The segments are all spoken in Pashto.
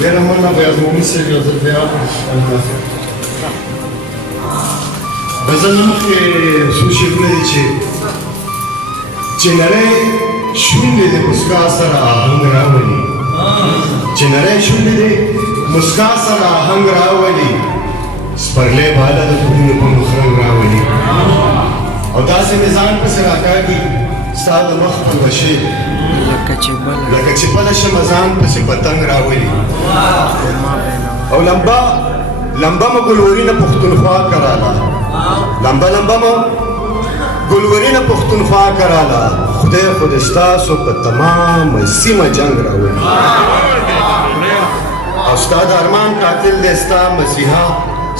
ډېره مننه بیازمومي صاحب یو ځل بیا غزل نه مخکې څو شعرونه دي چې نری شونډې د مسکا سره آهنګ راولي چې نری شونډې د مسکا سره آهنګ راولي سپرلی بالا د ګلونو په مخ رنګ راولي او داسې مې ځان پسې راکاږي ستا د مخ پلوشې لکه چې بله شمه ځان پسې پتنګ راولي او لمبه مو ګلورینه پښتونخوا کراله لمبه مو ګلورینه پښتونخوا کراله خدای خود ستاسو په تمامه سیمه جنګ راولي او ستا د ارمان قاتل دی ستا مسیحا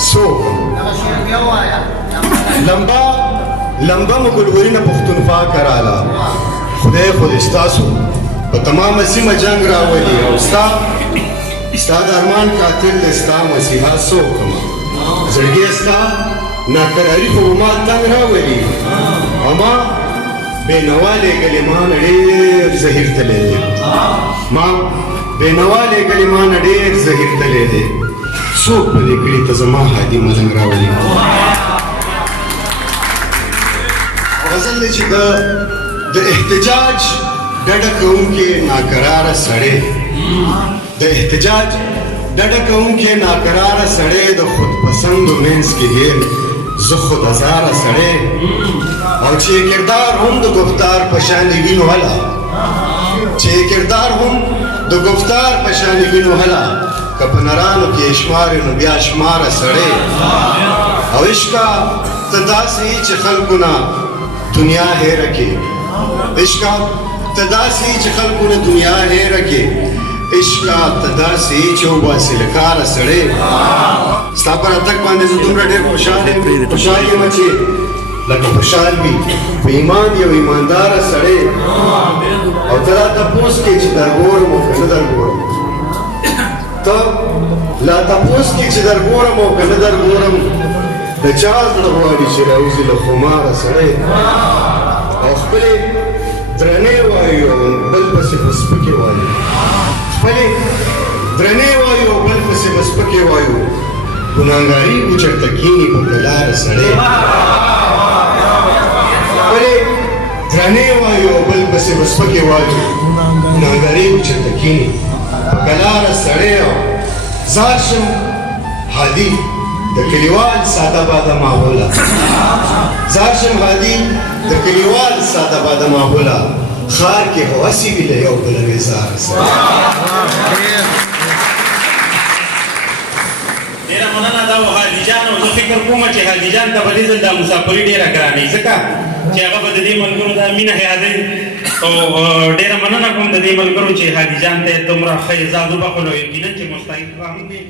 څوک لمبه مو ګلورینه پښتونخوا کراله خدای خود ستاسو په تمامه سیمه جنګ راولي او ستا د ارمان قاتل دی ستا مسیحا څوک زړګی ستا ناقراري خو ما تنګ راولي او ما بېنوا لېږلې ما نه ډېر زهیر تللی دی ما بېنوا لېږلې ما نه ډېر زهیر تللی دی څوک به دې کړي ته زما هادي ملنګ راولي غزل دی چې د احتجاج ډډه کوونکې ناقراره سړی د احتجاج ډډه کوونکې ناقراره سړی د خودپسندو منځ کې هیر زه خودازاره سړی او چې کردار هم د گفتار په شان وینو هله چې کردار هم د گفتار په شان وینو هله که په نرانو کې شمارې نو بیا شماره سړی او عشقه ته داسې یې چې خلکو نه دنیا هیره کې عشقه ته داسې یې چې خلکو نه دنیا هیره کې عشقه ته داسې یې چې وباسې له کاره سړی ستا په راتګ باندې زه دومره ډېر خوشحال یم چې لکه خوشحال وي په ایمان یو ایمانداره سړی او ته را تپوس کې چې درګورم او که نه درګورم ته لا تپوس کې چې درګورم او که نه درګورم د چا زړه غواړي چې راوځي له خماره سړی او خپلې درنې وایو او بل پسې په سپکې وایو خپلې درنې وایو او بل پسې په سپکې وایو ګناهګاري اوچته کیني په کلاره سړی خپلې درنې وایو او بل پسې په سپکې وایو ګناهګاري اوچته کیني په کلاره سړی او زار شم هادي د کلیوال ساده باده ماحوله زار شم هادي د کلیوال ساده باده ماحوله ښار کې هوسې وي له یو بله ویزاره سړی ډېره مننه دا و حاجي جان او زه فکر کوم چې حاجي جان ته به دې ځل دا مسافري ډېره ګرانوي ځکه چې هغه به د دې ملګرو دا مینه یادوي او ډېره مننه کوم د دې ملګرو چې حاجي جان ته یې دومره ښه اعزاز وبخلو یقینا چې مستحق به هم دي